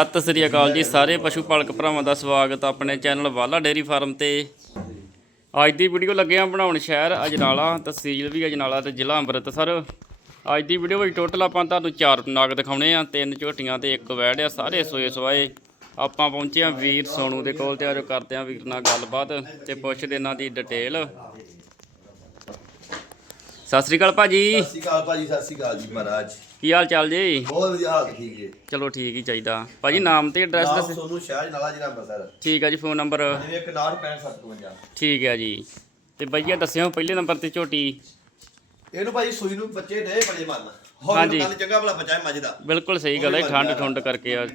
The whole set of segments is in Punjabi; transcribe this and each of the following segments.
ਸਤਿ ਸ੍ਰੀ ਅਕਾਲ ਜੀ, ਸਾਰੇ ਪਸ਼ੂ ਪਾਲਕ ਭਰਾਵਾਂ ਦਾ ਸਵਾਗਤ ਆਪਣੇ ਚੈਨਲ ਵਾਲਾ ਡੇਰੀ ਫਾਰਮ ਤੇ। ਅੱਜ ਦੀ ਵੀਡੀਓ ਲੱਗੇ ਆ ਬਣਾਉਣ ਸ਼ਹਿਰ ਅਜਨਾਲਾ ਤਹਿਸੀਲ ਵੀ ਅਜਨਾਲਾ ਤੇ ਜ਼ਿਲ੍ਹਾ ਅੰਮ੍ਰਿਤਸਰ। ਅੱਜ ਦੀ ਵੀਡੀਓ ਵਿੱਚ ਟੋਟਲ ਆਪਾਂ ਤੁਹਾਨੂੰ ਚਾਰ ਨਾਗ ਦਿਖਾਉਣੇ ਆ, ਤਿੰਨ ਝੋਟੀਆਂ ਤੇ ਇੱਕ ਵੈੜ ਆ, ਸਾਰੇ ਸੋਏ ਸਵਾਏ। ਆਪਾਂ ਪਹੁੰਚੇ ਆ ਵੀਰ ਸੋਨੂ ਦੇ ਕੋਲ ਤੇ ਆਜੋ ਕਰਦੇ ਆ ਵੀਰ ਨਾਲ ਗੱਲਬਾਤ ਤੇ ਪੁੱਛਦੇ ਇਹਨਾਂ ਦੀ ਡਿਟੇਲ ਸਤਿ ਸ੍ਰੀ ਅਕਾਲ ਭਾਜੀ। ਸਤਿ ਸ਼੍ਰੀ ਅਕਾਲ ਭਾਜੀ ਸਤਿ ਸ਼੍ਰੀ ਅਕਾਲ ਜੀ ਮਹਾਰਾਜ। ਕੀ ਹਾਲ ਚਾਲ ਜੀ? ਬਹੁਤ ਵਧੀਆ ਹਾਲਤ ਠੀਕ ਹੈ ਚਲੋ ਠੀਕ ਹੀ ਚਾਹੀਦਾ। ਭਾਜੀ ਨਾਮ ਤੇ ਐਡਰੈਸ ਨਾਮ ਦੱਸ। ਸੋਨੂੰ ਸ਼ਹਿਰ ਨਾਲਾ ਜ਼ਿਲ੍ਹਾ ਅੰਮ੍ਰਿਤਸਰ। ਠੀਕ ਆ ਜੀ ਫੋਨ ਨੰਬਰ ਜਿਵੇਂ 6165 ਠੀਕ ਹੈ ਜੀ। ਤੇ ਭਈਆ ਦੱਸਿਓ ਪਹਿਲੇ ਨੰਬਰ ਤੇ ਝੋਟੀ। ਇਹਨੂੰ ਭਾਜੀ ਸੂਈ ਨੂੰ ਬੱਚੇ ਦੇ ਬੜੇ ਮਨ। ਹਾਂਜੀ। ਕੱਲ ਚੰਗਾ ਭਲਾ ਬੱਚਾ ਹੈ ਮੱਝ ਦਾ। ਬਿਲਕੁਲ ਸਹੀ ਗੱਲ ਹੈ ਠੰਡ। ਠੁੰਡ ਕਰਕੇ ਆ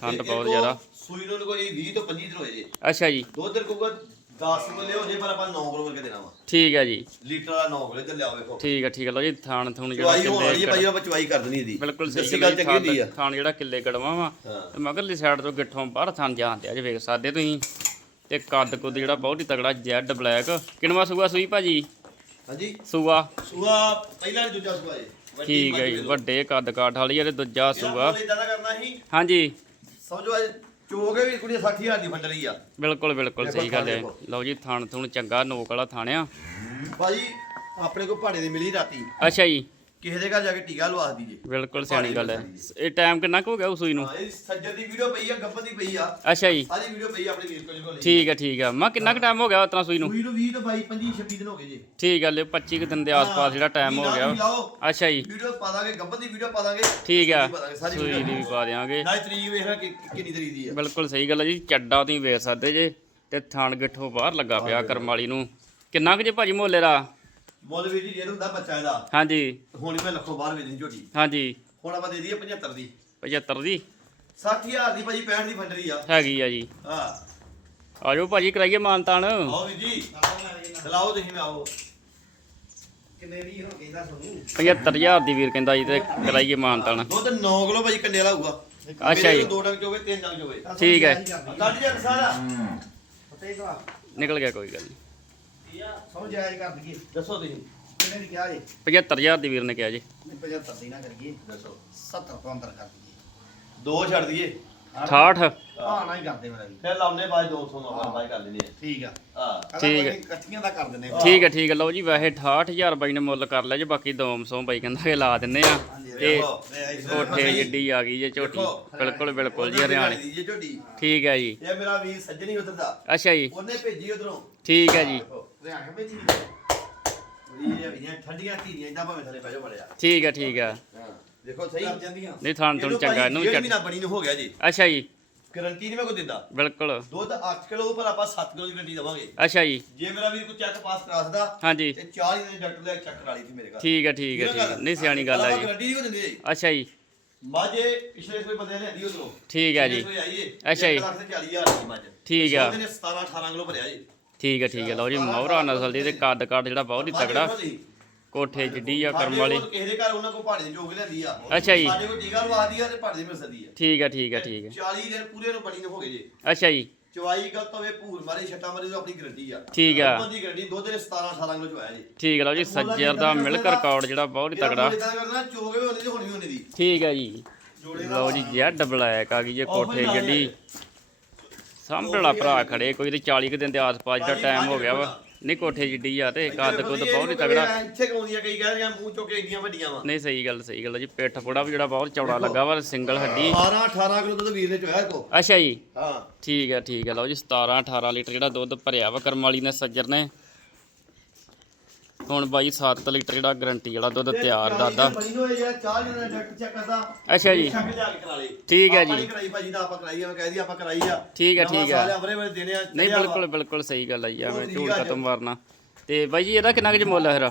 ਠੰਡ ਬਹੁਤ ਜ਼ਿਆਦਾ। ਸੂਈ ਨੂੰ ਕੋਈ 20 ਤੋਂ 25 ਦਿਨ ਹੋਏ ਜੇ। ਅੱਛਾ ਜੀ। ਦੁੱਧ ਕੂਗਾ 10 ਕਿਲੋ ਲਿਓ ਜੇ ਪਰ ਆਪਾਂ 9 ਕਿਲੋ ਕਰਕੇ ਦੇਣਾ ਵਾ। ਠੀਕ ਹੈ ਜੀ। ਲੀਟਰ ਵਾਲਾ 9 ਕਿਲੋ ਤੇ ਲਿਆਓ ਵੇਖੋ ਠੀਕ ਹੈ ਠੀਕ ਹੈ ਲਓ ਜੀ ਥਾਣ ਥੁਣ ਜਿਹੜਾ ਚਵਾਈ ਹੋਣ ਵਾਲੀ ਹੈ ਭਾਜੀ ਕਿੱਲੇ ਆਪਾਂ ਚਵਾਈ ਕਰ ਦੇਣੀ ਇਹਦੀ। ਬਿਲਕੁਲ ਸਹੀ ਦੇਸੀ ਗੱਲ ਗੱਲ ਹੈ ਚੰਗੀ ਹੁੰਦੀ ਆ। ਥਾਣ- ਥਾਣ ਜਿਹੜਾ ਕਿੱਲੇ ਗੜਵਾ ਵਾ ਹਾਂ ਤੇ ਮਗਰਲੀ ਸਾਈਡ ਤੋਂ ਗਿੱਠੋਂ ਬਾਹਰ ਥਾਣ ਜਾਂਦੇ ਅੱਜ ਵੇਖ ਸਕਦੇ ਤੁਸੀਂ। ਤੇ ਕੱਦ ਕੁੱਦ ਜਿਹੜਾ ਬਹੁਤ ਹੀ ਤਗੜਾ ਜੈਡ ਬਲੈਕ। ਕਿਨਵਾ ਸੂਆ ਸੂਈ ਭਾਜੀ? ਹਾਂਜੀ। ਸੂਆ। ਸੂਆ ਪਹਿਲਾ ਨਹੀਂ ਦੂਜਾ ਸੂਆ ਜੀ। ਵੱਡੀ ਠੀਕ ਹੈ ਮੱਝ ਜੀ ਵੇਖ ਲਓ। ਵੱਡੇ ਕੱਦ ਕਾਠ ਵਾਲੀ ਹੈ ਤੇ ਦੂਜਾ ਜਿਹੜਾ ਸੂਆ। ਮੁੱਲ ਏਦਾਂ ਦਾ ਕਰਨਾ ਸੀ। ਹਾਂਜੀ। ਸਮਝੋ ਅੱਜ ਚੋਗੇ ਵੀ ਕੁੜੀ 60000 ਦੀ ਫੰਡ ਰਹੀ ਆ। ਬਿਲਕੁਲ ਬਿਲਕੁਲ ਸਹੀ ਗੱਲ ਹੈ। ਲਓ ਜੀ ਥਾਣ ਥੁਣ ਚੰਗਾ ਨੋਕ ਵਾਲਾ ਥਾਣਿਆ। ਭਾਜੀ ਆਪਣੇ ਕੋਲ ਭਾੜੇ ਦੀ ਮਿਲੀ ਰਾਤੀ। ਅੱਛਾ ਜੀ। ਕਿਸੇ ਦੇ ਘਰ ਜਾ ਕੇ ਟੀਕਾ ਲਵਾ ਦੀਜੇ ਬਿਲਕੁਲ ਸਿਆਣੀ ਗੱਲ ਹੈ। ਇਹ ਟਾਈਮ ਕਿੰਨਾ ਕੁ ਹੋ ਗਿਆ ਉਸ ਸੂਈ ਨੂੰ? ਹਾਂ ਇਹ ਸੱਜਰ ਦੀ ਵੀਡੀਓ ਪਈ ਆ ਗੱਬਰ ਦੀ ਪਈ ਆ। ਅੱਛਾ ਜੀ। ਸਾਰੀ ਵੀਡੀਓ ਪਈ ਆ ਆਪਣੇ ਵੀਰ ਕੋਲ ਕੋਲ। ਠੀਕ ਹੈ ਠੀਕ ਹੈ। ਮੈਂ ਕਿੰਨਾ ਕੁ ਟਾਈਮ ਹੋ ਗਿਆ ਉਤਨਾ ਸੂਈ ਨੂੰ? ਸੂਈ ਨੂੰ 20 ਤੋਂ 22 25 26 ਦਿਨ ਹੋ ਗਏ ਜੀ। ਠੀਕ ਹੈ ਲੈ 25 ਕੁ ਦਿਨ ਦੇ ਆਸ-ਪਾਸ ਜਿਹੜਾ ਟਾਈਮ ਹੋ ਗਿਆ। ਅੱਛਾ ਜੀ। ਵੀਡੀਓ ਪਾ ਦਾਂਗੇ ਗੱਬਰ ਦੀ ਵੀਡੀਓ ਪਾ ਦਾਂਗੇ। ਠੀਕ ਹੈ। ਪਾ ਦਾਂਗੇ ਸਾਰੀ ਸੂਈ ਦੀ ਵੀਡੀਓ ਵੀ ਪਾ ਦਿਆਂਗੇ। ਨਾ ਤਰੀਕ ਵੇਖਣਾ ਕਿ ਕਿੰਨੀ ਤਰੀਕ ਦੀ ਆ। ਬਿਲਕੁਲ ਸਹੀ ਗੱਲ ਹੈ ਜੀ ਚੱਡਾ ਤੁਸੀਂ ਵੇਖ ਸਕਦੇ ਜੇ। ਤੇ ਥਾਣ ਗਿੱਠੋਂ ਬਾਹਰ ਲੱਗਾ ਪਿਆ ਕਰਮ ਵਾਲੀ ਨੂੰ। ਕਿੰਨਾ ਕੁ ਜੇ ਭਾਜੀ ਮੁੱਲੇ ਦਾ ਮੁੱਲ ਵੀਰ ਜੀ ਜੇ ਹੁੰਦਾ ਬੱਚਾ ਇਹਦਾ ਹਾਂਜੀ। ਹੁਣ ਮੈਂ ਲੱਖੋਂ ਬਾਹਰ ਵੇਚਣੀ ਝੋਟੀ। ਹਾਂਜੀ। ਹੁਣ ਆਪਾਂ ਦੇ ਦਈਏ 75 ਦੀ। 75 ਦੀ। 60000 ਦੀ ਭਾਜੀ 65 ਦੀ ਫੰਡਰੀ ਆ। ਹੈਗੀ ਆ ਜੀ। ਹਾਂ। ਆਜੋ ਭਾਜੀ ਕਰਾਈਏ ਮਾਨਤਾਨ ਆਓ ਵੀਰ ਜੀ। ਚਲਾਓ ਤੁਸੀਂ ਆਓ। ਕਿੰਨੇ ਦੀ ਹੋ ਗਈ ਦਾ। ਤੁਹਾਨੂੰ 75000 ਦੀ ਵੀਰ ਕਹਿੰਦਾ ਜੀ ਤੇ ਕਰਾਈਏ ਮਾਨਤਾਨ ਦੁੱਧ 9 ਕਿਲੋ ਭਾਜੀ ਕੰਡੇ ਵਾਲਾ ਹੋਊਗਾ। ਅੱਛਾ ਜੀ। ਦੋ ਟੰਗ ਚੋਵੇ ਤਿੰਨ ਟੰਗ ਚੋਵੇ। ਠੀਕ ਹੈ। ਕੱਢ ਜਾ ਸਾਰਾ। ਪਤਾ ਹੀ ਤਾਂ ਨਿਕਲ ਗਿਆ ਕੋਈ ਗੱਲ ਨਹੀਂ ਸੌ ਜਾਇਜ਼ ਕਰ ਦਈਏ। ਦੱਸੋ ਤੁਸੀਂ। ਕਿੰਨੇ ਦੀ ਕਿਹਾ ਜੀ? 75000 ਦੀ ਵੀਰ ਨੇ ਕਿਹਾ ਜੀ। ਨਹੀਂ 75 ਦੀ ਨਾ ਕਰੀਏ। ਦੱਸੋ। 70 ਤੋਂ ਅੰਦਰ ਕਰ ਦਈਏ। ਦੋ ਛੱਡ ਦਈਏ। 68 ਹਾਂ ਨਾ ਹੀ ਕਰਦੇ ਮੇਰਾ ਵੀ ਫਿਰ ਲਾਉਨੇ ਬਾਅਦ 200 ਨਾਲ ਬਾਅਦ ਕਰ ਲੈਣੇ ਠੀਕ ਆ। ਆ। ਠੀਕ ਹੈ। ਇਕੱਠੀਆਂ ਦਾ ਕਰ ਦਿੰਨੇ ਠੀਕ ਹੈ ਠੀਕ ਹੈ ਲਓ ਜੀ ਵੈਸੇ 68000 ਬਾਈ ਨੇ ਮੁੱਲ ਕਰ ਲਿਆ ਜੀ ਬਾਕੀ 200 ਬਾਈ ਕਹਿੰਦਾ ਕਿ ਲਾ ਦਿੰਨੇ ਆ। ਤੇ ਕੋਠੇ ਜਿੱਡੀ ਆ ਗਈ ਜੇ ਝੋਟੀ। ਬਿਲਕੁਲ ਬਿਲਕੁਲ ਜੀ ਹਰਿਆਣੇ। ਦੀ ਝੋਟੀ। ਠੀਕ ਹੈ ਜੀ। ਇਹ ਮੇਰਾ ਵੀਰ ਸੱਜਣੀ ਉਧਰ ਦਾ। ਅੱਛਾ ਜੀ। ਉਹਨੇ ਭੇਜੀ ਉਧਰੋਂ। ਠੀਕ ਹੈ ਜੀ। ਰਿਆਣ ਵਿੱਚ ਹੀ ਇਹ ਵੀ ਠੰਡੀਆਂ ਧੀਰੀਆਂ ਇਦਾਂ ਭਾਵੇਂ ਥਲੇ ਪੈ ਜਾ ਬੜਿਆ ਠੀਕ ਹੈ ਠੀਕ ਹੈ ਹਾਂ ਦੇਖੋ ਸਹੀ। ਕਰ ਜਾਂਦੀਆਂ। ਨਹੀਂ ਥਾਣ ਇਹਨੂੰ ਚੰਗਾ ਇਹਨੂੰ ਵੀ ਮਹੀਨਾ ਬਣੀ ਨੂੰ ਹੋ ਗਿਆ ਜੀ। ਅੱਛਾ ਜੀ। ਗਰੰਟੀ ਨਹੀਂ ਮੈਂ ਕੋਈ ਦਿੰਦਾ। ਬਿਲਕੁਲ। ਦੁੱਧ 8 ਕਿਲੋ ਪਰ ਆਪਾਂ 7 ਕਿਲੋ ਦੀ ਗਰੰਟੀ ਦਵਾਂਗੇ। ਅੱਛਾ ਜੀ। ਜੇ ਮੇਰਾ ਵੀਰ ਕੋਈ ਚੈੱਕ ਪਾਸ ਕਰਾ ਸਕਦਾ ਹਾਂਜੀ। ਤੇ 40 ਦਿਨ ਡਾਕਟਰ ਲੈ ਚੈੱਕ ਕਰਾ ਲਈ ਸੀ ਮੇਰੇ ਘਰ। ਠੀਕ ਹੈ ਠੀਕ ਹੈ ਠੀਕ ਹੈ ਨਹੀਂ ਸਿਆਣੀ ਗੱਲ ਹੈ ਜੀ। ਗਰੰਟੀ ਨਹੀਂ ਦਿੰਦੇ ਜੀ। ਅੱਛਾ ਜੀ। ਮਾਝੇ ਪਿਛਲੇ ਕੋਈ ਬੰਦੇ ਨੇ ਆਈ ਉਧਰੋਂ। ਠੀਕ ਹੈ ਜੀ। ਅੱਛਾ ਜੀ। 40000 ਦੀ ਮੱਝ। ਠੀਕ ਆ। ਉਹਦੇ ਨੇ 17 18 ਕਿਲੋ ਭਰਿਆ ਜੀ। ਠੀਕ ਹੈ ਠੀਕ ਹੈ। ਲਓ ਜੀ ਮੌਰਾ ਨਸਲ ਦੀ ਤੇ ਕੱਦ ਕੱਦ ਜਿਹੜਾ ਬਹੁਤ ਹੀ ਤਗੜਾ ਕੋਠੇ ਜਿੱਡੀ ਆ ਕਰਮ ਵਾਲੀ। ਕਿਸੇ ਦੇ ਘਰ ਉਹਨਾਂ ਪਹਾੜੇ ਦੀ ਜੋਗ ਲੈਂਦੀ ਆ। ਅੱਛਾ ਜੀ। ਸਾਡੇ ਕੋਲ ਟੀਕਾ ਲਵਾਦੀ ਆ ਤੇ ਪਹਾੜੇ ਦੀ ਮਿਲ ਸਕਦੀ ਆ। ਠੀਕ ਹੈ ਠੀਕ ਹੈ ਠੀਕ ਹੈ। 40 ਦਿਨ ਪੂਰੇ ਨੂੰ ਬਣੀ ਨੂੰ ਹੋ ਗਏ ਜੀ। ਅੱਛਾ ਜੀ। ਚਵਾਈ ਗਲਤ ਹੋਵੇ ਭੂਰ ਮਾਰੇ ਛੱਟਾ ਮਾਰੇ ਤੋਂ ਆਪਣੀ ਗਰੰਟੀ ਆ। ਠੀਕ ਆ। ਦੁੱਧ ਦੀ ਗਰੰਟੀ ਦੁੱਧ ਦੇ 17 18 ਕਿਲੋ ਚਵਾਇਆ ਜੀ। ਠੀਕ ਲਓ ਜੀ ਸੱਜਰ ਦਾ ਮਿਲਕ ਰਿਕਾਰਡ ਜਿਹੜਾ ਬਹੁਤ ਹੀ ਤਗੜਾ ਚੋਗੇ ਵੀ ਹੋਣੀ ਦੀ। ਠੀਕ ਹੈ ਜੀ। ਲਓ ਜੀ ਜੈਡ ਬਲੈਕ ਆ ਗਈ ਜੇ ਕੋਠੇ ਜੱਡੀ ਸਾਂਭੜਾ ਭਰਾ ਖੜੇ ਕੋਈ ਤੇ 40 ਕੁ ਦਿਨ ਦੇ ਆਸ-ਪਾਸ ਜਿਹੜਾ ਟਾਈਮ ਹੋ ਗਿਆ ਵਾ। ਨਹੀਂ ਕੋਠੇ ਜਿੱਡੀ ਆ ਤੇ ਕੱਦ ਕੁੱਦ ਬਹੁਤ ਹੀ ਤਗੜਾ। ਇੱਥੇ ਕੌਂਦੀਆਂ ਕਈ ਕਹਿੰਦੀਆਂ ਮੂੰਹ ਚੁੱਕ ਕੇ ਏਡੀਆਂ ਵੱਡੀਆਂ ਵਾ। ਨਹੀਂ ਸਹੀ ਗੱਲ ਸਹੀ ਗੱਲ ਆ ਜੀ। ਪਿੱਠ ਪੋੜਾ ਵੀ ਜਿਹੜਾ ਬਹੁਤ ਚੌੜਾ ਲੱਗਾ ਵਾ ਸਿੰਗਲ ਹੱਡੀ। 18 18 ਕਿਲੋ ਦੁੱਧ ਵੀਰ ਨੇ ਚੋਇਆ ਕੋ ਅੱਛਾ ਜੀ। ਹਾਂ। ਠੀਕ ਹੈ ਠੀਕ ਹੈ ਲਓ ਜੀ 17 18 ਲੀਟਰ ਜਿਹੜਾ ਦੁੱਧ ਭਰਿਆ ਵਾ ਕਰਮ ਵਾਲੀ ਨੇ ਸੱਜਰ ਨੇ। ਹੁਣ ਬਾਈ 7 ਲੀਟਰ ਜਿਹੜਾ ਗਰੰਟੀ ਜਿਹੜਾ ਦੁੱਧ ਤਿਆਰ ਦਾਦਾ। ਬਣੀ ਹੋਏ ਜਿਹੜਾ ਚਾਹ ਜਿਹੜਾ ਡਾਕਟਰ ਚੈੱਕ ਕਰਦਾ ਅੱਛਾ ਜੀ। ਛੱਕ ਜਾ ਕੇ ਕਰਾ ਲਈ। ਠੀਕ ਹੈ ਜੀ। ਆਪਾਂ ਨੀ ਕਰਾਈ ਭਾਜੀ ਦਾ ਆਪਾਂ ਕਰਾਈ ਆ ਮੈਂ ਕਹਿ ਦੀ ਆਪਾਂ ਕਰਾਈ ਆ। ਠੀਕ ਹੈ, ਠੀਕ ਹੈ। ਆ, ਦੇਣੇ ਆ ਨਹੀਂ। ਬਿਲਕੁਲ ਬਿਲਕੁਲ ਸਹੀ ਗੱਲ ਆ ਜੀ ਐਵੇਂ ਉਹ ਝੂਠ ਆ? ਖਤਮ ਮਾਰਨਾ। ਤੇ ਬਾਈ ਜੀ ਇਹਦਾ ਕਿੰਨਾ ਕੁ ਮੁੱਲ ਹੈ ਫਿਰ?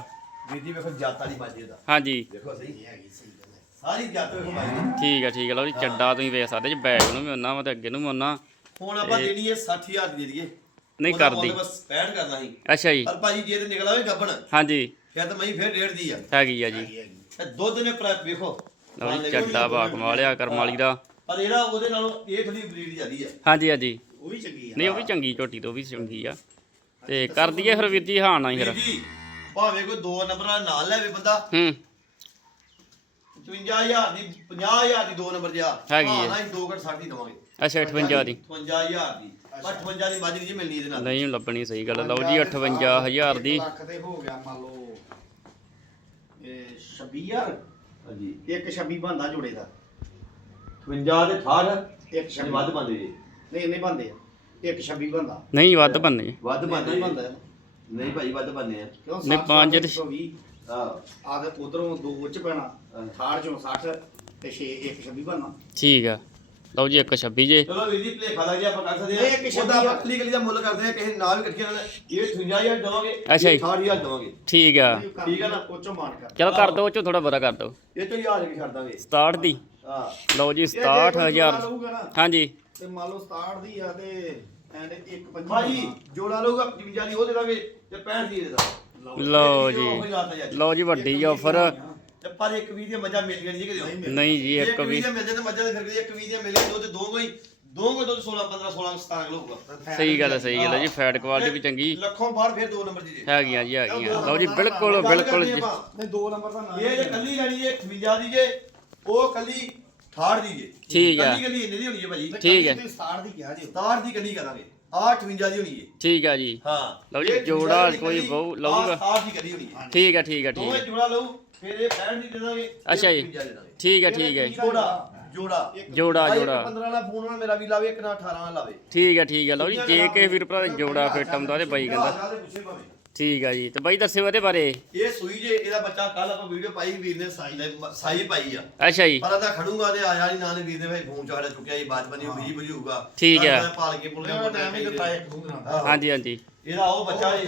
ਵੀਰ ਜੀ ਵੇਖੋ ਜਾਤ ਵਾਲੀ ਬਾਜੇ ਦਾ ਹਾਂਜੀ। ਦੇਖੋ ਸਹੀ। ਹੈਗੀ ਸਹੀ ਗੱਲ ਹੈ ਸਾਰੀ ਜਾਤ ਵੇਖੋ ਬਾਜੀ। ਦੀ। ਠੀਕ ਹੈ ਠੀਕ ਹੈ ਲਓ ਜੀ ਚੱਡਾ ਤੁਸੀਂ ਵੇਖ ਸਕਦੇ ਜੀ ਬੈਗ ਨੂੰ ਵੀ ਉਹਨਾਂ ਵਾ ਤੇ ਅੱਗੇ ਨੂੰ ਵੀ ਉਹਨਾਂ। ਹੁਣ ਆਪਾਂ ਦੇਣੀ ਹੈ 60000 ਦੀ ਦੇ ਦਈਏ। ਨਹੀਂ ਉਹਦਾ ਕਰਦੀ। ਮੁੱਲ ਬਸ 65 ਕਰਨਾ ਸੀ। ਅੱਛਾ ਜੀ। ਪਰ ਭਾਜੀ ਜੇ ਤੇ ਨਿਕਲ ਆਵੇ ਗੱਬਣ ਹਾਂਜੀ। ਫਿਰ ਤਾਂ ਮੈਂ ਫੇਰ ਡੇਢ ਦੀ ਆ। ਹੈਗੀ ਆ ਜੀ। ਤੇ ਦੁੱਧ ਨੇ ਪ੍ਰਾਈਸ ਵੇਖੋ ਲਓ ਜੀ ਚੱਡਾ ਬਾ ਕਮਾਲਿਆ ਕਰਮ ਵਾਲੀ ਦਾ। ਪਰ ਇਹਦਾ ਉਹਦੇ ਨਾਲੋਂ ਇਹ ਥੋੜੀ ਬਰੀਡ ਜਿਆਦੀ ਆ। ਹਾਂਜੀ ਹਾਂਜੀ। ਉਹ ਵੀ ਚੰਗੀ ਆ। ਨਹੀਂ ਉਹ ਵੀ ਚੰਗੀ ਝੋਟੀ ਤੋਂ ਵੀ ਚੰਗੀ ਆ। ਤੇ ਕਰ ਦਈਏ ਫਿਰ ਵੀਰ ਜੀ ਹਾਂ ਨਾ ਹੀ ਫਿਰ। ਵੀਰ ਜੀ ਭਾਵੇਂ ਕੋਈ ਦੋ ਨੰਬਰ ਨਾਲ ਨਾਲ ਲੈਵੇ ਬੰਦਾ। ਹੂੰ। 55000 ਦੀ 50000 ਦੀ ਦੋ ਨੰਬਰ ਜਿਆ ਹੈਗੀ ਹੈ। ਨਾ 2 ਘੱਟ 60 ਦੀ ਦਵਾਂਗੇ। ਅੱਛਾ 58 ਦੀ। 55000 ਦੀ। 58 ਦੀ ਮੱਝ ਨਹੀਂ ਜੀ ਮਿਲਣੀ ਇਹਦੇ ਨਾਲ? ਨਹੀਂ ਲੱਭਣੀ ਸਹੀ ਗੱਲ। ਲਓ ਜੀ 58000 ਦੀ ਇੱਕ ਲੱਖ ਤੇ ਹੋ ਗਿਆ ਮੰਨ ਲਓ। ਇਹ 26000 ਹਾਂਜੀ। ਇੱਕ 26 ਬੰਦਾ ਜੋੜੇ ਦਾ। 58 ਦੇ 68 ਇੱਕ ਛੱਡ 26 ਵੱਧ ਬੰਦੇ ਜੀ। ਨਹੀਂ ਨਹੀਂ ਬੰਦੇ ਇੱਕ 26 ਬੰਦਾ ਨਹੀਂ ਵੱਧ ਬੰਨੇ ਵੱਧ ਬੰਦੇ। ਬੰਦਾ ਨਹੀਂ ਭਾਈ ਵੱਧ ਬੰਦੇ ਆ। ਕਿਉਂ? ਨਹੀਂ, ਪੰਜ ਤੇ- 120 ਆਹ। ਆ ਤੇ ਉਧਰੋਂ ਦੋ ਉੱਚ ਪੈਣਾ। ਹਾਂ। 68 ਚੋਂ 60 ਤੇ 6 ਇੱਕ 26 ਬੰਨਾ ਠੀਕ ਆ। ਲਓ ਜੀ 126 ਜੇ। ਚਲੋ ਵੀਰ ਜੀ ਭਲੇਖਾ ਲੱਗ ਗਿਆ ਆਪਾਂ ਕਰ ਸਕਦੇ ਇਹ ਕਿ ਉਹਦਾ ਛੱਡੀ ਆ। ਆਪਾਂ ਕੱਲੀ ਕੱਲੀ ਦਾ ਮੁੱਲ ਕਰਦੇ ਆ ਕਿਸੇ ਨਾਲ ਵੀ ਇਕੱਠੀਆਂ ਨਾਲ। ਇਹ 58000 ਦਵਾਂਗੇ ਅੱਛਾ ਜੀ। 68000 ਦਵਾਂਗੇ। ਠੀਕ ਆ। ਠੀਕ ਆ ਨਾ? ਉੱਚੋਂ ਮਾਨ ਕਰ। ਚਲੋ ਕਰ ਦੋ ਚੋ ਥੋੜਾ ਬਰਾ ਕਰ ਦੋ ਇਹ ਤੋਂ ਹਜ਼ਾਰ ਕੇ ਛੱਡ ਦਾਂਗੇ। 67 ਦੀ। ਹਾਂ। ਲਓ ਜੀ ਇਹ ਜੇ ਕੋਈ ਜੋੜਾ 67000 ਲਊਗਾ ਨਾ, ਹਾਂਜੀ। ਤੇ ਮੰਨ ਲਓ 67 ਦੀ ਆ ਤੇ ਐਂਡ ਇੱਕ ਪੰਜੀ ਭਾਜੀ ਜੋੜਾ ਲਊਗਾ 55 ਦੀ ਉਹ ਦੇ ਦਾਂਗੇ ਤੇ 65 ਦੀ ਦੇ ਦਾਂਗੇ। ਲਓ ਇਹ ਜੀ। ਲਓ ਜੀ ਵੱਡੀ ਆਫਰ ਤੇ ਪਰ ਇੱਕ ਵੀ ਦੀਆਂ ਮੱਝਾਂ ਮਿਲ ਗਈਆਂ ਜੀ ਕਿਤੇ। ਨਹੀਂ ਜੀ ਇੱਕ ਇੱਕ ਵੀ ਦੀਆਂ ਮਿਲ ਜਾਣ ਤੇ ਮੱਝਾਂ ਦੇ ਫਿਰ ਕਦੇ ਇੱਕ ਵੀ ਦੀਆਂ ਮਿਲ ਦੋ ਕੋਈ ਦੋ ਕੋਈ ਦੁੱਧ 16 15 16 17 ਕਿਲੋ ਹੋਊਗਾ। ਸਹੀ ਗੱਲ ਹੈ ਸਹੀ ਗੱਲ ਹੈ ਜੀ ਫੈਟ ਕੁਆਲਿਟੀ ਵੀ ਚੰਗੀ। ਲੱਖੋਂ ਬਾਹਰ ਫਿਰ ਦੋ ਨੰਬਰ ਦੀ ਜੀ ਹੈਗੀਆਂ ਜੀ ਹੈਗੀਆਂ। ਲਓ ਜੀ ਬਿਲਕੁਲ ਬਿਲਕੁਲ ਜੀ। ਨਹੀਂ ਦੋ ਨੰਬਰ ਦਾ ਨਾਂ ਇਹ ਜੇ ਕੱਲੀ ਲੈਣੀ ਜੇ 58 ਦੀ ਜੇ ਉਹ ਕੱਲੀ 68 ਦੀ ਜੇ। ਠੀਕ ਆ। ਕੱਲੀ ਕੱਲੀ ਇੰਨੇ ਦੀ ਹੋਣੀ ਹੈ ਭਾਜੀ। ਠੀਕ ਹੈ। 67 ਦੀ ਕਿਹਾ ਜੀ। 67 ਦੀ ਕੱਲੀ ਕਰਾਂਗੇ। ਆਹ 58 ਦੀ ਹੋਣੀ ਹੈ। ਠੀਕ ਆ ਜੀ। ਹਾਂ। ਲਓ ਜੀ, ਜੋੜਾ 58 ਦੀ ਕੋਈ ਬਹੁ ਆਹ ਲਊਗਾ। 67 ਦੀ ਕੱਲੀ ਹੋਣੀ ਹੈ। ਠੀਕ ਆ ਠੀਕ ਠੀਕ ਦੋਵੇਂ ਆ ਜੋੜਾ ਲਊ। ਫਿਰ ਇਹ 65 ਦੀ ਦੇ ਦਾਂਗੇ ਇਹ ਅੱਛਾ ਜੀ। 58 ਦੇ ਦਾਂਗੇ ਠੀਕ ਆ ਠੀਕ ਆ ਜੋੜਾ ਜੋੜਾ। ਜੋੜਾ ਆਹ ਇੱਕ ਜੋੜਾ। 15 ਵਾਲਾ ਫੋਨ ਵਾਲਾ ਮੇਰਾ ਵੀ ਲਾਵੇ ਇੱਕ ਨਾ 18 ਵਾਲਾ ਲਾਵੇ। ਠੀਕ ਆ ਠੀਕ ਆ ਲਓ ਜੀ ਜੇ ਕੇ ਵੀਰ ਭਰਾ ਜੋੜਾ ਫਿੱਟ ਆਉਂਦਾ ਤੇ ਬਾਈ ਕਹਿੰਦਾ। ਆਹ ਪੁੱਛੇ ਭਾਵੇਂ। ਠੀਕ ਆ ਜੀ। ਤੇ ਬਾਈ ਦੱਸਿਓ ਇਹਦੇ ਬਾਰੇ। ਇਹ ਸੂਈ ਜੇ ਇਹਦਾ ਬੱਚਾ ਕੱਲ ਆਪਾਂ ਵੀਡੀਓ ਪਾਈ ਵੀਰ ਨੇ ਸਾਈ ਦਾ ਸਾਈ ਪਾਈ ਆ। ਅੱਛਾ ਜੀ। ਪਰ ਇਹਦਾ ਖੜੂਗਾ ਤੇ ਆਇਆ ਨਹੀਂ ਨਾ ਨੇ ਵੀਰ ਨੇ ਭਾਈ ਫੋਨ ਚਾੜਾ ਚੁੱਕਿਆ ਜੀ ਬਾਤ ਬਣੀ ਬਿਜ਼ੀ ਬਿਜ਼ੀ ਹੋਊਗਾ ਠੀਕ ਹੈ। ਮੈਂ ਪਾਲ ਕੇ ਪੁੱਲ ਉਹਦਾ ਟਾਈਮ ਹੀ ਦਿੱਤਾ ਇੱਕ ਦੂਰ ਨਾਲ ਆਹੋ। ਹਾਂਜੀ ਹਾਂਜੀ। ਇਹਦਾ ਉਹ ਬੱਚਾ ਜੀ।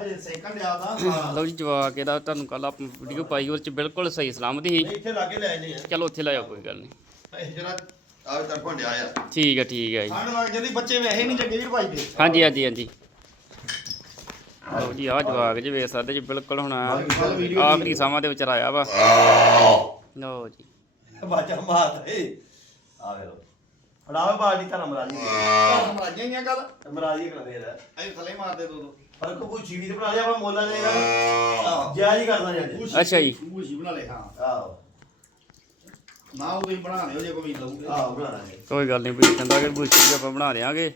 ਹਜੇ ਸੈਕੰਡ ਆਦਾ ਲਓ ਜੀ ਜਵਾਕ ਇਹਦਾ ਤੁਹਾਨੂੰ ਕੱਲ ਆਪਾਂ ਵੀਡੀਓ ਪਾਈ ਉਹ ਚ ਬਿਲਕੁਲ ਸਹੀ ਸਲਾਮਤ ਸੀ। ਇੱਥੇ ਲੈ ਆਨੇ ਆ। ਚਲੋ ਉੱਥੇ ਲੈ ਜਾਓ ਕੋਈ ਗੱਲ ਨਹੀਂ। ਇਹ ਜਿਹੜਾ ਆਵੇ ਤਰ ਭੰਡਿਆ ਆ। ਠੀਕ ਆ ਠੀਕ ਆ ਜੀ। ਠੰਡ ਲੱਗ ਜਾਂਦੀ ਬੱਚੇ ਵੈਸੇ ਨਹੀਂ ਚੰਗੇ ਵੀਰ ਭਾਈ ਦੇ। ਹਾਂਜੀ ਹਾਂਜੀ ਹਾਂਜੀ। ਲਓ ਜੀ ਆ ਜਵਾਕ ਜੀ ਵੇਖ ਸਕਦੇ ਜੀ ਬਿਲਕੁਲ ਹੁਣ ਆਖਰੀ ਸਮਾਂ ਦੇ ਵਿੱਚ ਆਇਆ ਵਾ। ਲਓ ਜੀ। ਬਾਜਾ ਮਾਰਦਾ ਏ ਆ ਵੇ ਲੋ ਫੜਾਵੇ ਬਾਲਟੀ ਤਾਂ ਮਰਾਜੀ ਮਰਾਜੀਆਂ ਹੀ ਆ ਗੱਲ ਮਰਾਜੀ ਕਰ ਫੇਰ। ਅਸੀਂ ਥੱਲੇ ਮਾਰਦੇ ਦੋ ਦੋ ਪਰ ਕੋ ਕੋਈ ਚੀਵੀ ਤੇ ਬਣਾ ਲਿਆ ਆਪਾਂ ਮੋਲਾ ਦੇ ਨਾਲ। ਜਿਆ ਜੀ ਕਰਦਾ ਜੀ ਅੱਛਾ ਜੀ। ਬੂਸ਼ੀ ਬਣਾ ਲੈ ਹਾਂ। ਆਹੋ। ਨਾ ਉਹ ਤੁਸੀਂ ਬਣਾ ਲਿਓ ਜੇ ਕੋਈ ਲਊਗੇ। ਆਹੋ ਬਣਾਣਾ ਹੈ ਕੋਈ ਗੱਲ ਨਹੀਂ ਵੀ ਕਹਿੰਦਾ ਕਿ ਬੁੱਚੀ ਆਪਾਂ ਬਣਾ ਲਿਆਂਗੇ।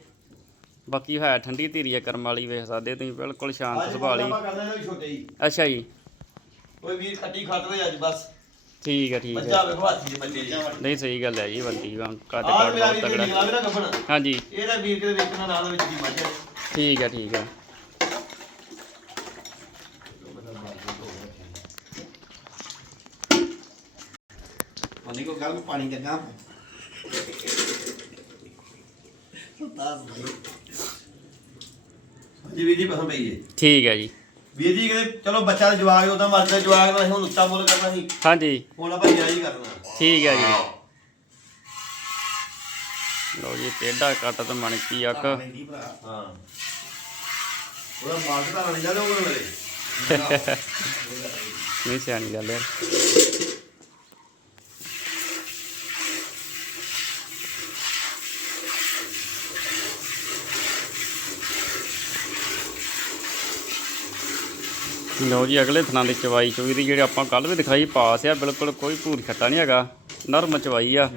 ਬਾਕੀ ਹੈ ਠੰਡੀ ਧੀਰੀ ਆ ਕਰਮ ਵਾਲੀ ਵੇਖ ਸਕਦੇ ਤੁਸੀਂ ਬਿਲਕੁਲ ਸ਼ਾਂਤ ਹੀ ਅੱਛਾ ਜੀ। ਕੋਈ ਵੀਰ ਖੱਟੀ ਖਾਤਰ ਅੱਜ ਬਸ। ਠੀਕ ਹੈ ਠੀਕ ਹੈ ਬੱਚਾ ਵੇਖੋ ਹਾਥੀ ਦੇ ਬੱਚੇ ਜੀ। ਨਹੀਂ ਸਹੀ ਗੱਲ ਹੈ ਜੀ ਵੱਡੀ ਵਾ ਕੱਦ ਕੱਦ ਮੇਰਾ ਬਹੁਤ ਤਗੜਾ ਹਾਂਜੀ। ਇਹਦਾ ਵੀਰ ਕਿਤੇ ਵੇਖਣਾ ਨਾਲ ਵਿੱਚ ਦੀ ਮੱਝ ਹੈ। ਠੀਕ ਹੈ ਠੀਕ ਹੈ ਉਹਨੇ ਕੋ ਗੱਲ ਪਾਣੀ ਭਾਈ ਜੀ ਵੀਰ ਜੀ ਪਸੰਦ ਪਈ ਹੈ ਠੀਕ ਹੈ ਜੀ। ਵੀਰ ਜੀ ਕਹਿੰਦੇ ਚਲੋ ਬੱਚਾ ਜਵਾਗ ਉਹਦਾ ਮਰਦਾ ਜਵਾਗ ਅਸੀਂ ਹੁਣ ਉੱਚਾ ਮੁੱਲ ਕਰਨਾ ਸੀ। ਹਾਂਜੀ। ਹੁਣ ਆਪਾਂ ਹੀ ਕਰਨਾ। ਠੀਕ ਹੈ ਜੀ। ਲਓ ਜੀ ਟੇਡਾ ਕੱਟ ਤੇ ਮਣਕੀ ਨਹੀਂ ਭਰਾ ਹਾਂ। ਉਹਦਾ ਮਾਲਕ ਤਾਂ ਨਹੀਂ ਜਾਂਦੇ ਉਹ ਵੇਲੇ ਨਹੀਂ ਸਿਆਣੀ ਗੱਲ ਯਾਰ। ਲਓ ਜੀ ਅਗਲੇ ਥਣਾ ਦੀ ਚਵਾਈ ਚੋਈ ਦੀ ਜਿਹੜੀ ਆਪਾਂ ਕੱਲ ਵੀ ਦਿਖਾਈ ਪਾਸ ਆ ਬਿਲਕੁਲ ਕੋਈ ਭੂਰ ਖੱਟਾ ਨਹੀਂ ਹੈਗਾ ਨਰਮ ਚਵਾਈ ਆ।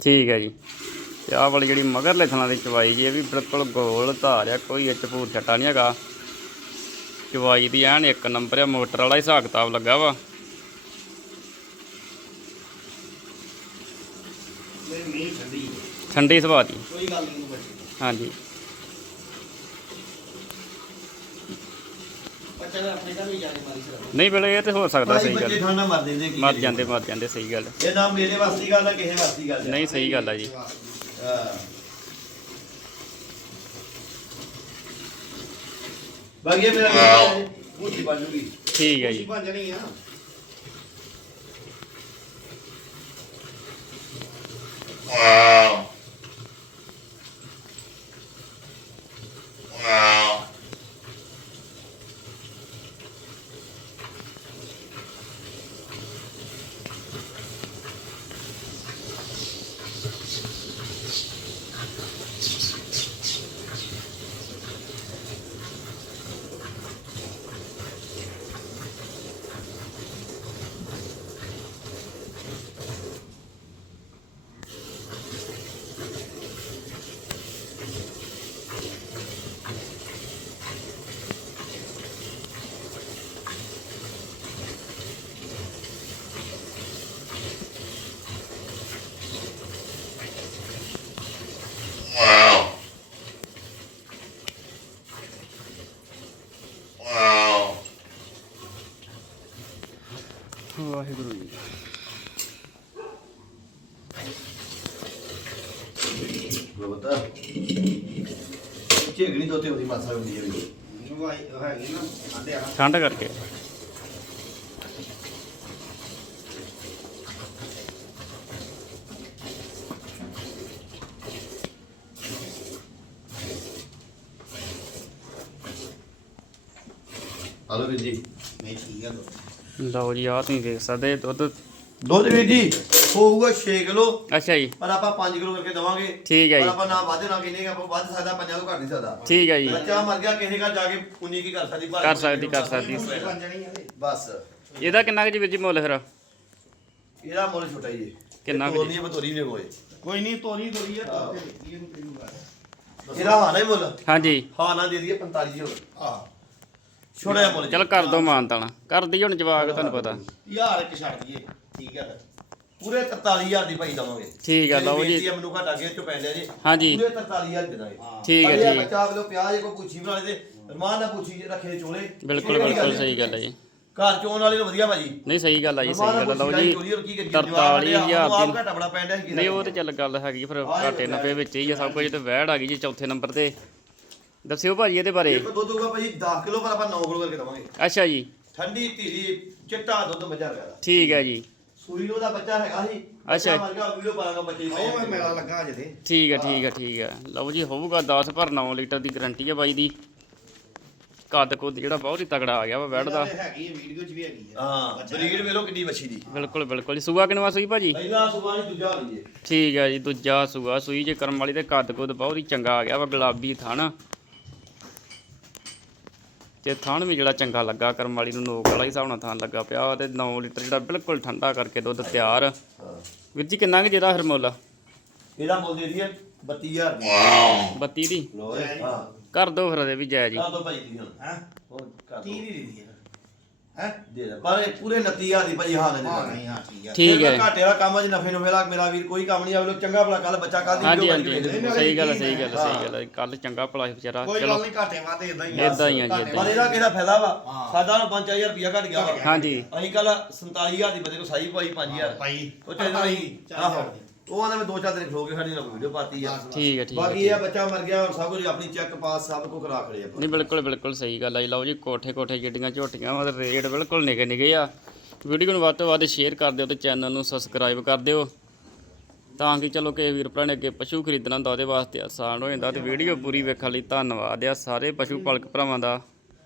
ਠੀਕ ਹੈ ਜੀ। ਤੇ ਆਹ ਵਾਲੀ ਜਿਹੜੀ ਮਗਰਲੇ ਥਣਾ ਦੀ ਚਵਾਈ ਜੀ ਇਹ ਵੀ ਬਿਲਕੁਲ ਗੋਲ ਧਾਰ ਆ ਕੋਈ ਇੱਚ ਭੂਰ ਛੱਟਾ ਨਹੀਂ ਹੈਗਾ। ਚਵਾਈ ਦੀ ਐਨ ਇੱਕ ਨੰਬਰ ਆ ਮੋਟਰ ਵਾਲਾ ਹੀ ਹਿਸਾਬ ਕਿਤਾਬ ਲੱਗਾ ਵਾ। ਠੰਡੀ ਸੁਭਾਅ ਦੀ। ਕੋਈ ਗੱਲ ਨਹੀਂ। ਹਾਂਜੀ। ਨਹੀਂ ਬਲੇ ਇਹ ਤੇ ਹੋ ਸਕਦਾ ਸਹੀ ਗੱਲ। ਮਰ ਜਾਂਦੇ ਮਰ ਜਾਂਦੇ ਸਹੀ ਗੱਲ। ਇਹ ਨਾ ਮੇਰੇ ਵਾਸਤੇ ਗੱਲ ਆ ਕਿਸੇ ਵਾਸਤੇ ਗੱਲ ਨਹੀਂ ਸਹੀ ਗੱਲ ਆ ਜੀ। ਬਾਕੀ ਇਹ ਮੇਰਾ ਘਰ ਬੁੱਧੀ ਬਾਜੂਗੀ ਠੀਕ ਹੈ ਜੀ। ਬਣ ਆ। Wow. Wow. ਵਾਹਿਗੁਰੂ ਜੀ। ਬਤਾ? ਝੇਗਣੀ ਤੋਤੇ ਉਹਦੀ ਮਾਸਾ ਹੁੰਦੀ ਹੈ। ਵੀ ਵਾਈ ਹੈਗੀ ਨਾ ਆਂਦੇ ਆ ਠੰਡ ਕਰਕੇ। ਹਲੋ ਵੀਰ ਜੀ। ਨਹੀਂ ਠੀਕ ਆ। ਲਓ ਜੀ ਆ ਤੁਸੀਂ ਦੇਖ ਸਕਦੇ ਦੁੱਧ। ਦੁੱਧ ਵੀਰ ਜੀ ਹੋਊਗਾ 6 ਕਿਲੋ। ਅੱਛਾ ਜੀ। ਪਰ ਆਪਾਂ 5 ਕਿਲੋ ਕਰਕੇ ਦਵਾਂਗੇ। ਠੀਕ ਹੈ ਪਰ ਜੀ। ਆਪਾਂ ਨਾ ਵੱਧ ਨਾ ਕਿੰਨੇ ਆਪਾਂ ਵੱਧ ਸਕਦਾ ਪੰਜਾਂ ਤੋਂ ਘੱਟ ਨਹੀਂ ਸਕਦਾ। ਠੀਕ ਹੈ ਜੀ। ਬੱਚਾ ਮਰ ਗਿਆ ਕਿਸੇ ਘਰ ਜਾ ਕੇ ਪੁੰਨੀ ਕੀ ਕਰ ਸਕਦੀ ਕਰ ਸਕਦੀ, ਕਰ ਸਕਦੀ। ਬਸ। ਇਹਦਾ ਕਿੰਨਾ ਕੁ ਜੀ ਵੀਰ ਜੀ ਮੁੱਲ ਫਿਰ? ਇਹਦਾ ਮੁੱਲ ਛੋਟਾ ਹੈ ਕਿੰਨਾ ਕੁ ਤੋਰਨੀ ਬਤੋਰੀ ਨੇ ਹੋਏ। ਕੋਈ ਨਹੀਂ ਤੋਰੀ ਤੋਰੀ ਆ ਤਾਂ ਤੇ ਇਹਨੂੰ ਕਿਹਨੂੰ ਕਰ ਇਹਦਾ ਹਾਨਾ ਹੀ ਮੁੱਲ? ਹਾਂਜੀ। ਹਾਨਾ ਦੇ ਦਈਏ 45 ਜੋ ਆ ਜਿਹਾ ਮੁੱਲ ਚਲ ਕਰ ਦੋ ਮਾਨਤਾਣਾ ਕਰ ਦਈ ਹੁਣ ਜਵਾਕ ਤੁਹਾਨੂੰ ਪਤਾ। ਯਾਰ ਇੱਕ ਛੱਡ ਦਈਏ ਠੀਕ ਫਿਰ। ਪੂਰੇ 43000 ਦੀ ਭਾਈ ਦਵਾਂਗੇ। ਠੀਕ ਆ, ਲਓ ਜੀ। ਮੈਨੂੰ ਘੱਟ ਅੱਗੇ ਚੋਂ ਪੈ ਲਿਆ ਜੀ। ਹਾਂਜੀ। ਪੂਰੇ 43000 ਦੇ ਦਾਂਗੇ ਹਾਂ। ਠੀਕ ਹੈ ਜੀ। ਬੱਚਾ ਅਗਲੇ ਪਿਆਜ ਕੋ ਪੁੱਛੀ ਬਣਾ ਲੈ ਤੇ ਰਮਾਨ ਨਾਲ ਪੁੱਛੀ ਰੱਖੇ ਚੋਲੇ। ਬਿਲਕੁਲ ਬਿਲਕੁਲ ਸਹੀ ਗੱਲ ਹੈ ਜੀ। ਘਰ ਚੋਣ ਵਾਲੇ ਨੂੰ ਵਧੀਆ ਭਾਜੀ। ਨਹੀਂ ਸਹੀ ਗੱਲ ਆ ਜੀ ਸਹੀ ਗੱਲ ਲਓ ਜੀ। 43000 43000 ਦੀ ਘਾਟਾ ਬੜਾ ਪੈਂਦਾ ਸੀ ਨਹੀਂ ਉਹ ਤੇ ਚੱਲ ਗੱਲ ਹੈਗੀ ਫਿਰ ਘਾਟੇ ਨੱਪੇ ਵਿੱਚ ਹੀ ਆ ਸਭ ਕੁਝ ਤੇ ਵਹਿੜ ਆ ਗਈ ਜੀ ਚੌਥੇ ਨੰਬਰ ਤੇ। ਦੱਸਿਓ ਭਾਜੀ ਇਹਦੇ ਬਾਰੇ। ਇੱਕ ਦੁੱਧ ਹੋਊਗਾ ਭਾਜੀ 10 ਕਿਲੋ ਪਰ ਆਪਾਂ 9 ਕਿਲੋ ਕਰਕੇ ਦਵਾਂਗੇ। ਅੱਛਾ ਜੀ। ਠੰਡੀ ਧੀਰੀ ਚਿੱਟਾ ਦੁੱਧ ਮੱਝਾ ਲਗਾ ਠੀਕ ਹੈ ਜੀ। ਸੂਈ ਨੂੰ ਦਾ ਬੱਚਾ ਹੈਗਾ ਸੀ। ਅੱਛਾ। ਮਰ ਗਿਆ ਵੀਡੀਓ ਪਾਵਾਂਗਾ ਬੱਚੇ ਦੀ ਉਹ ਮੈਂ ਮੇਲਾ ਲੱਗਾ ਅਜੇ ਤੇ। ਠੀਕ ਹੈ ਠੀਕ ਹੈ ਠੀਕ ਹੈ। ਲਓ ਜੀ ਹੋਊਗਾ 10 ਪਰ 9 ਲੀਟਰ ਦੀ ਗਾਰੰਟੀ ਹੈ ਬਾਈ ਦੀ। ਕੱਦ ਕੁੱਦ ਜਿਹੜਾ ਬਹੁਤ ਹੀ ਤਗੜਾ ਆ ਗਿਆ ਵਾ ਬੈਡ ਦਾ ਹੈਗੀ ਹੈ ਵੀਡੀਓ 'ਚ ਵੀ ਹੈਗੀ ਆ ਹਾਂ ਬੱਚਾ ਬਰੀਡ ਵੇਲੋ ਕਿੰਨੀ ਵੱਛੀ ਦੀ। ਬਿਲਕੁਲ ਬਿਲਕੁਲ ਜੀ। ਸੂਆ ਕਿਨਵਾ ਸੂਈ ਭਾਜੀ? ਪਹਿਲਾ ਸੁਬਾਹ ਨਹੀਂ ਦੂਜਾ ਲਈਏ। ਠੀਕ ਹੈ ਜੀ ਦੂਜਾ ਸੂਆ ਸੂਈ ਜੇ ਕਰਮ ਵਾਲੀ ਤੇ ਕੱਦ ਕੁੱਦ ਬਹੁਤ ਹੀ ਚੰਗਾ ਆ ਗਿਆ ਵਾ ਗੁਲਾਬੀ ਥਣ। ਤੇ ਥਣ ਵੀ ਜਿਹੜਾ ਚੰਗਾ ਲੱਗਾ ਕਰਮ ਵਾਲੀ ਨੂੰ ਨੋਕ ਵਾਲਾ ਹੀ ਹਿਸਾਬ ਨਾਲ ਥਣ ਲੱਗਾ ਪਿਆ ਤੇ 9 ਲੀਟਰ ਜਿਹੜਾ ਬਿਲਕੁਲ ਠੰਡਾ ਕਰਕੇ ਦੁੱਧ ਤਿਆਰ। ਵੀਰ ਜੀ ਕਿੰਨਾ ਕੁ ਜਿਹਦਾ ਫਿਰ ਮੁੱਲ? ਇਹਦਾ ਮੁੱਲ ਦੇ ਦਈਏ 32000 ਦੀ। 32 ਦੀ? ਲੋ ਹਾਂ ਕਰ ਦੋ ਫਿਰ ਇਹਦੇ ਵੀ ਜਾਇਜ਼ ਜੀ ਕਰ ਦੋ ਭਾਈ ਦੀ ਹੁਣ ਹੈ? ਹੋਰ ਕਰ 30 ਦੋ ਦੀ ਦੇ ਦਈਏ। ਹੈ? ਦੇ ਦੇ ਪਰ ਇਹ ਪੂਰੇ 29000 ਦੀ ਭਾਜੀ ਹਾਂ ਨੇ ਹਾਂ। ਨਹੀਂ ਹਾਂ ਠੀਕ ਆ ਠੀਕ ਹੈ। ਘਾਟੇ ਵਾਲਾ ਕੰਮ ਅਜ ਨਫੇ ਨੁਫੇ ਵਾਲਾ ਮੇਰਾ ਵੀਰ ਕੋਈ ਕੰਮ ਨਹੀਂ ਆਵੇ ਲੋ ਚੰਗਾ ਭਲਾ ਕੱਲ ਬੱਚਾ ਕੱਲ ਦੀ ਹਾਂਜੀ ਹਾਂਜੀ ਸਹੀ ਗੱਲ ਹੈ, ਸਹੀ ਗੱਲ ਹੈ, ਸਹੀ ਗੱਲ ਹੈ। ਕੱਲ ਚੰਗਾ ਭਲਾ ਸੀ ਵਿਚਾਰਾ। ਕੋਈ ਚਲੋ। ਗੱਲ ਨਹੀਂ ਘਾਟੇ ਵਾਦੇ ਇਦਾਂ ਹੀ ਆ। ਏਦਾਂ ਹੀ ਆ ਜੀ, ਪਰ ਇਹਦਾ ਕਿਹਦਾ ਫਾਇਦਾ ਵਾ? ਹਾਂ। ਸਾਡਾ ਨੂੰ 5000 ਰੁਪਇਆ ਘਟ ਗਿਆ ਵਾ। ਹਾਂਜੀ। ਅਸੀਂ ਕੱਲ 47000 ਦੀ ਬਦੇ ਕੋ ਸਾਈ ਪਾਈ 5000 ਭਾਈ ਉਹ ਤੇ ਨਹੀਂ ਆਹੋ। ਉਹ ਆਂਦਾ ਮੈਂ ਦੋ ਚਾਰ ਦਿਨ ਖਲੋ ਕੇ ਸਾਡੀ ਨਾਲ ਵੀਡੀਓ ਪਾਤੀ ਆ। ਠੀਕ ਹੈ ਠੀਕ ਹੈ ਬਾਕੀ ਇਹ ਬੱਚਾ ਮਰ ਗਿਆ ਹੁਣ ਸਭ ਕੁਝ ਆਪਣੀ ਚੈੱਕ ਪਾਸ ਸਭ ਕੁਝ ਕਰਾ ਖੜੇ ਆਪਾਂ। ਨਹੀਂ ਬਿਲਕੁਲ ਬਿਲਕੁਲ ਸਹੀ ਗੱਲ ਹੈ ਜੀ। ਲਓ ਜੀ ਕੋਠੇ ਕੋਠੇ ਜਿਹੜੀਆਂ ਝੋਟੀਆਂ ਤੇ ਰੇਟ ਬਿਲਕੁਲ ਨਿਗੇ ਨਿਗੇ ਆ। ਵੀਡੀਓ ਨੂੰ ਵੱਧ ਤੋਂ ਵੱਧ ਸ਼ੇਅਰ ਕਰ ਦਿਓ ਤੇ ਚੈਨਲ ਨੂੰ ਸਬਸਕ੍ਰਾਈਬ ਕਰ ਦਿਓ। ਤਾਂ ਕਿ ਚਲੋ ਕਿਸੇ ਵੀਰ ਭਰਾ ਨੇ ਅੱਗੇ ਪਸ਼ੂ ਖਰੀਦਣਾ ਹੁੰਦਾ ਉਹਦੇ ਵਾਸਤੇ ਆਸਾਨ ਹੋ ਜਾਂਦਾ ਤੇ ਵੀਡੀਓ ਪੂਰੀ ਵੇਖਣ ਲਈ ਧੰਨਵਾਦ ਆ ਸਾਰੇ ਪਸ਼ੂ ਪਾਲਕ ਭਰਾਵਾਂ ਦਾ।